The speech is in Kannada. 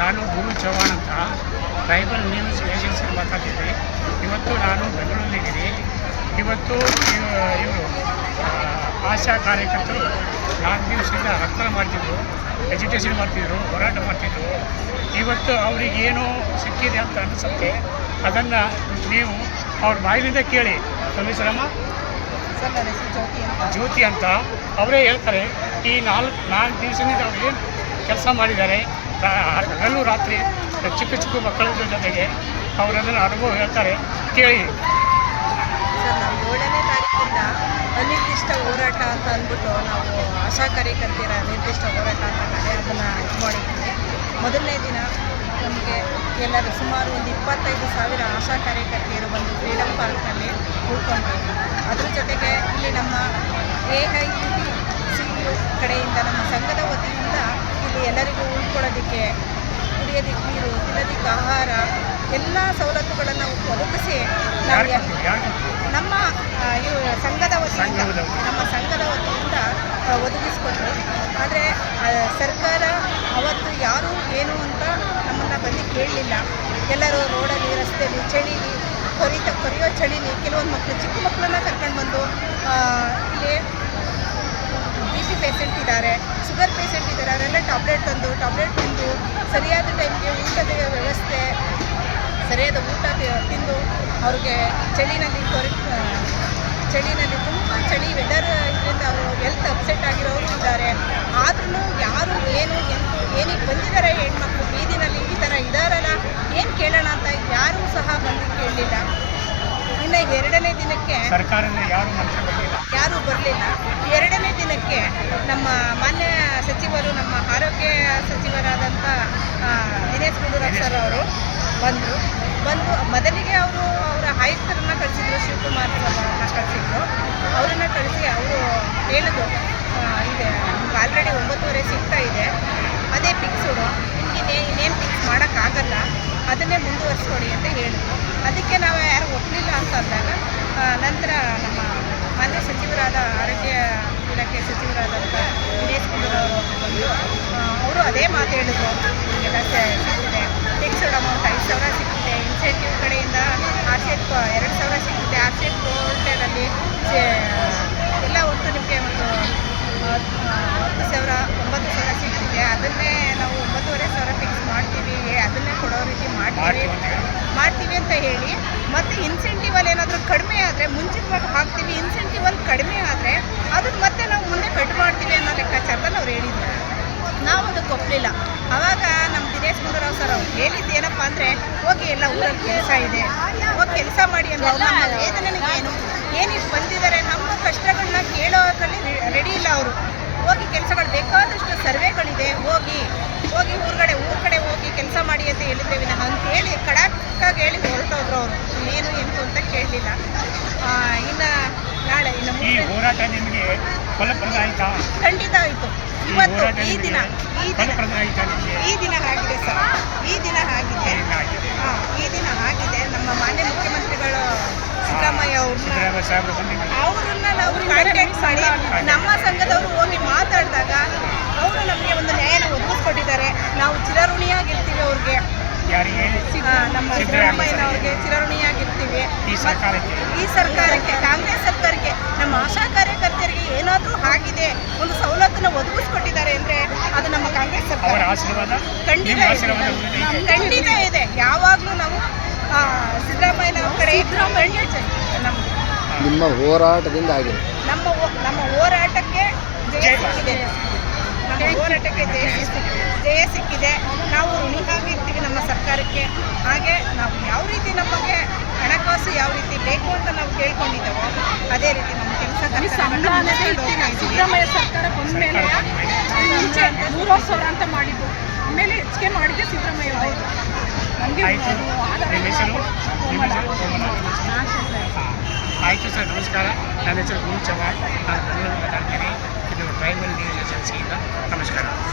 ನಾನು ಗುರು ಚವ್ಹಾಣ್ ಅಂತ ಟ್ರೈಬಲ್ ನ್ಯೂಸ್ ಏಜೆನ್ಸಿ ಮಾತಾಡ್ತಿದ್ದೆ. ಇವತ್ತು ನಾನು ಬೆಂಗಳೂರಲ್ಲಿದ್ದೀನಿ. ಇವತ್ತು ಇವರು ಆಶಾ ಕಾರ್ಯಕರ್ತರು 4 ದಿವಸದಿಂದ ರಕ್ತ ಮಾಡ್ತಿದ್ರು, ಎಜುಟೇಷನ್ ಮಾಡ್ತಿದ್ರು, ಹೋರಾಟ ಮಾಡ್ತಿದ್ರು. ಇವತ್ತು ಅವರಿಗೇನೋ ಸಿಕ್ಕಿದೆ ಅಂತ ಅನಿಸುತ್ತೆ. ಅದನ್ನು ನೀವು ಅವ್ರ ಬಾಯಿನಿಂದ ಕೇಳಿ. ನಮ್ಮ ಹೆಸರಮ್ಮ ಜ್ಯೋತಿ ಅಂತ. ಅವರೇ ಹೇಳ್ತಾರೆ ಈ 4 ದಿವಸದಿಂದ ಅವ್ರು ಏನು ಕೆಲಸ ಮಾಡಿದ್ದಾರೆ, ಹಗಲು ರಾತ್ರಿ ಚಿಕ್ಕ ಚಿಕ್ಕ ಮಕ್ಕಳ ಜೊತೆಗೆ ಅವರದನ್ನು ಅನುಭವ ಹೇಳ್ತಾರೆ, ಕೇಳಿ. ಸರ್, ನಾವು 7ನೇ ತಾರೀಕಿಂದ ಅನಿರ್ದಿಷ್ಟ ಹೋರಾಟ ಅಂತ ಅಂದ್ಬಿಟ್ಟು ನಾವು ಆಶಾ ಕಾರ್ಯಕರ್ತರ ನಿರ್ದಿಷ್ಟ ಹೋರಾಟ ಅಂತ ಮಾಡಿ ಅದನ್ನು ಇದು ಮಾಡಿದ್ದೀವಿ. ಮೊದಲನೇ ದಿನ ನಮಗೆ ಎಲ್ಲರೂ ಸುಮಾರು ಒಂದು 25,000 ಆಶಾ ಕಾರ್ಯಕರ್ತೆಯರು ಬಂದು ಫ್ರೀಡಮ್ ಪಾರ್ಕ್ನಲ್ಲಿ ಉಳ್ಕೊಂಡ್ರು. ಅದ್ರ ಜೊತೆಗೆ ಇಲ್ಲಿ ನಮ್ಮ AIUTCU ಕಡೆಯಿಂದ ನಮ್ಮ ಸಂಘದ ವತಿಯಿಂದ ಇಲ್ಲಿ ಎಲ್ಲರಿಗೂ ಉಳ್ಕೊಳ್ಳೋದಕ್ಕೆ, ಕುಡಿಯೋದಕ್ಕೆ ನೀರು, ತಿನ್ನೋದಕ್ಕೆ ಆಹಾರ, ಎಲ್ಲ ಸವಲತ್ತುಗಳನ್ನು ಒದಗಿಸಿ ನಾವು ನಮ್ಮ ಸಂಘದ ವತಿಯಿಂದ ಒದಗಿಸ್ಕೊಟ್ರು. ಆದರೆ ಸರ್ಕಾರ ಅವತ್ತು ಯಾರೂ ಏನು ಅಂತ ನಮ್ಮನ್ನು ಬಂದು ಕೇಳಲಿಲ್ಲ. ಎಲ್ಲರೂ ರೋಡಲ್ಲಿ, ರಸ್ತೆಯಲ್ಲಿ, ಚಳಿಲಿ ಕೊರಿಯೋ ಚಳಿಲಿ ಕೆಲವೊಂದು ಮಕ್ಕಳು, ಚಿಕ್ಕ ಮಕ್ಕಳನ್ನ ಕರ್ಕೊಂಡು ಬಂದು ಇಲ್ಲಿ BP ಪೇಷೆಂಟ್ ಇದ್ದಾರೆ, ಶುಗರ್ ಪೇಷೆಂಟ್ ಇದ್ದಾರೆ, ಅವರೆಲ್ಲ ಟ್ಯಾಬ್ಲೆಟ್ ತಿಂದು ಸರಿಯಾದ ಟೈಮ್ಗೆ ಊಟದ ವ್ಯವಸ್ಥೆ, ಸರಿಯಾದ ಊಟ ತಿಂದು ಅವ್ರಿಗೆ ಚಳಿನಲ್ಲಿ ತುಂಬ ಚಳಿ ವೆದರ್ ಇದರಿಂದ ಅವರು ಹೆಲ್ತ್ ಅಪ್ಸೆಟ್ ಆಗಿರೋರು ಇದ್ದಾರೆ. ಆದ್ರೂ ಯಾರು ಏನಕ್ಕೆ ಬಂದಿದ್ದಾರೆ ಹೆಣ್ಮಕ್ಳು ಬೀದಿನಲ್ಲಿ ಈ ಥರ ಇದ್ದಾರಲ್ಲ, ಏನು ಕೇಳೋಣ ಅಂತ ಯಾರೂ ಸಹ ಬಂದು ಕೇಳಲಿಲ್ಲ. ಇನ್ನು 2ನೇ ದಿನಕ್ಕೆ ಸರ್ಕಾರದಿಂದ ಯಾರೂ ಬರಲಿಲ್ಲ. 2ನೇ ದಿನಕ್ಕೆ ನಮ್ಮ ಮಾನ್ಯ ಸಚಿವರು, ನಮ್ಮ ಆರೋಗ್ಯ ಸಚಿವರಾದಂಥ ದಿನೇಶ್ ಗುಂಡೂರಾವ್ ಸರ್ ಅವರು ಬಂದು ಮೊದಲಿಗೆ ಅವರ ಆಯುಕ್ತರನ್ನ ಕಳಿಸಿದ್ರು, ಶಿವಕುಮಾರ್ ಸರ್ನ ಕಳಿಸಿದ್ರು. ಅವರನ್ನ ಕಳಿಸಿ ಅವರು ಹೇಳಿದ್ರು, ಇದೆ ನಿಮ್ಗೆ ಆಲ್ರೆಡಿ 9:30 ಸಿಗ್ತಾ ಇದೆ, ಅದೇ ಫಿಕ್ಸ್ಡು, ಇನ್ನೇನು ಫಿಕ್ಸ್ ಮಾಡೋಕ್ಕಾಗಲ್ಲ, ಅದನ್ನೇ ಮುಂದುವರಿಸ್ಕೊಡಿ ಅಂತ ಹೇಳಿದ್ರು. ಅದಕ್ಕೆ ನಾವು ಯಾರು ಒಪ್ಪಲಿಲ್ಲ ಅಂತ ಅಂದಾಗ ನಂತರ ನಮ್ಮ ಮಾನ್ಯ ಸಚಿವರಾದ ಆರೋಗ್ಯ ಇಲಾಖೆ ಸಚಿವರಾದಂಥ ದಿನೇಶ್ ಗುಂಡೂರಾವ್ ಬಂದು ಅವರು ಅದೇ ಮಾತು ಹೇಳಿದ್ರು, ನಿಮಗೆಲ್ಲ ಸಿಗುತ್ತೆ, ಫಿಕ್ಸ್ಡ್ ಅಮೌಂಟ್ 5,000 ಸಿಗುತ್ತೆ, ಇನ್ಸೆಂಟಿವ್ ಕಡೆಯಿಂದ RCH 2,000 ಸಿಗುತ್ತೆ, RCH ಗೋಲ್ಡಲ್ಲಿ ಎಲ್ಲ ಒಟ್ಟು ನಿಮಗೆ ಒಂದು 10,000 9,000 ಸಿಗುತ್ತೆ. ಅದನ್ನೇ ನಾವು 9,500 ಫಿಕ್ಸ್ ಮಾಡ್ತೀವಿ, ಅದನ್ನೇ ಕೊಡೋ ರೀತಿ ಮಾಡ್ತೀವಿ ಅಂತ ಹೇಳಿ, ಮತ್ತು ಇನ್ಸೆಂಟಿವಲ್ಲಿ ಏನಾದರೂ ಕಡಿಮೆ ಆದರೆ ಮುಂಚಿತವಾಗಿ ಹಾಕ್ತೀವಿ, ಇನ್ಸೆಂಟಿವಲ್ಲಿ ಕಡಿಮೆ ಆದರೆ ಅದಕ್ಕೆ ಮತ್ತೆ ನಾವು ಮುಂದೆ ಕಟ್ ಮಾಡ್ತೀವಿ ಅನ್ನೋ ಲೆಕ್ಕಾಚಾರದಲ್ಲಿ ಅವ್ರು ಹೇಳಿದ್ರು. ನಾವು ಅದಕ್ಕೆ ಒಪ್ಪಲಿಲ್ಲ. ಆವಾಗ ನಮ್ಮ ದಿನೇಶ್ ಗುಂಡೂರಾವ್ ಸರ್ ಅವ್ರು ಹೇಳಿದ್ದು ಏನಪ್ಪ ಅಂದರೆ, ಹೋಗಿ ಎಲ್ಲ ಊರಲ್ಲಿ ಕೆಲಸ ಇದೆ, ಹೋಗಿ ಕೆಲಸ ಮಾಡಿ ಅಂತ. ನಮ್ಮ ವೇದನೆಗೆ ಏನಿಷ್ಟು ಬಂದಿದ್ದಾರೆ, ನಮ್ಮ ಕಷ್ಟಗಳನ್ನ ಕೇಳೋದ್ರಲ್ಲಿ ರೆಡಿ ಇಲ್ಲ ಅವರು. ಹೋಗಿ ಕೆಲಸಗಳು ಬೇಕಾದಷ್ಟು ಸರ್ವೆಗಳಿದೆ, ಹೋಗಿ ಊರ ಕಡೆ ಹೋಗಿ ಕೆಲಸ ಮಾಡಿ ಅಂತ ಹೇಳಿದ್ದೆ ವಿನಃ ಅಂತೇಳಿ ಖಡಕ್ಕಾಗಿ ಹೇಳಿ ಹೊರಟೋದ್ರು ಅವರು. ಏನು ಎಂತು ಅಂತ ಕೇಳಲಿಲ್ಲ. ಇನ್ನು ನಾಳೆ ಹೋರಾಟ ನಿಮಗೆ ಫಲಪ್ರದ ಆಯಿತಾ? ಖಂಡಿತ ಆಯಿತು. ಇವತ್ತು ಈ ದಿನ ಆಗಿದೆ ಸರ್, ಈ ದಿನ ಆಗಿದೆ. ನಮ್ಮ ಮಾನ್ಯ ಮುಖ್ಯಮಂತ್ರಿಗಳು ಸಿದ್ದರಾಮಯ್ಯ ಅವ್ರನ್ನ ನಾವು ಕಾಂಟ್ಯಾಕ್ಟ್ ಮಾಡಿ ನಮ್ಮ ಸಂಘದವರು ಹೋಗಿ ಮಾತಾಡಿದಾಗ ಅವರು ನಮಗೆ ಒಂದು ನ್ಯಾಯನ ಒದಗಿಸ್ಕೊಟ್ಟಿದ್ದಾರೆ. ನಾವು ಚಿರಋಣಿಯಾಗಿರ್ತೀವಿ ಅವ್ರಿಗೆ, ನಮ್ಮ ಸಿದ್ದರಾಮಯ್ಯನವ್ರಿಗೆ ಚಿರಋಣಿಯಾಗಿರ್ತೀವಿ. ಈ ಸರ್ಕಾರಕ್ಕೆ, ಕಾಂಗ್ರೆಸ್ ಸರ್ಕಾರಕ್ಕೆ, ನಮ್ಮ ಆಶಾ ಕಾರ್ಯಕರ್ತರಿಗೆ ಏನಾದರೂ ಆಗಿದೆ, ಒಂದು ಸವಲತ್ತನ್ನು ಒದಗಿಸ್ಕೊಟ್ಟಿದ್ದಾರೆ ಅಂದರೆ ಅದು ನಮ್ಮ ಕಾಂಗ್ರೆಸ್ ಸರ್ಕಾರ. ಖಂಡಿತ ಇದೆ. ಯಾವಾಗಲೂ ನಾವು ಸಿದ್ದರಾಮಯ್ಯನವ್ರ ಕಡೆ ನಿಮ್ಮ ಹೋರಾಟದಿಂದ ಆಗಿದೆ. ನಮ್ಮ ಹೋರಾಟಕ್ಕೆ ಜಯ ಸಿಕ್ಕಿದೆ. ನಾವು ಋಣಿಯಾಗಿರ್ತೀವಿ ನಮ್ಮ ಸರ್ಕಾರಕ್ಕೆ. ಹಾಗೆ ನಾವು ಯಾವ ರೀತಿ ನಮಗೆ ಹಣಕಾಸು ಯಾವ ರೀತಿ ಬೇಕು ಅಂತ ನಾವು ಕೇಳ್ಕೊಂಡಿದ್ದೇವೋ ಅದೇ ರೀತಿ ನಮ್ಮ ಕೆಲಸ ಸಿದ್ದರಾಮಯ್ಯ ಸರ್ಕಾರ ಬಂದಮೇಲೆ ಮುಂಚೆ 3,000 ಅಂತ ಮಾಡಿದ್ದು, ಆಮೇಲೆ ಹೆಚ್ಚಿಗೆ ಮಾಡಿದ್ದೆ ಸಿದ್ದರಾಮಯ್ಯ. ಹೌದು, ನಮಗೆ ಆಯಿತು ಸರ್, ನಮಸ್ಕಾರ. ನನ್ನ ಹೆಸರು ಗುರು ಚವ್ಹಾಣ್, ನಾನು ಬೆಂಗಳೂರು ಮಾತಾಡ್ತೀನಿ. ಇದು ಟ್ರೈಬಲ್ ನ್ಯೂಸ್ ಏಜೆನ್ಸಿಯಿಂದ. ನಮಸ್ಕಾರ.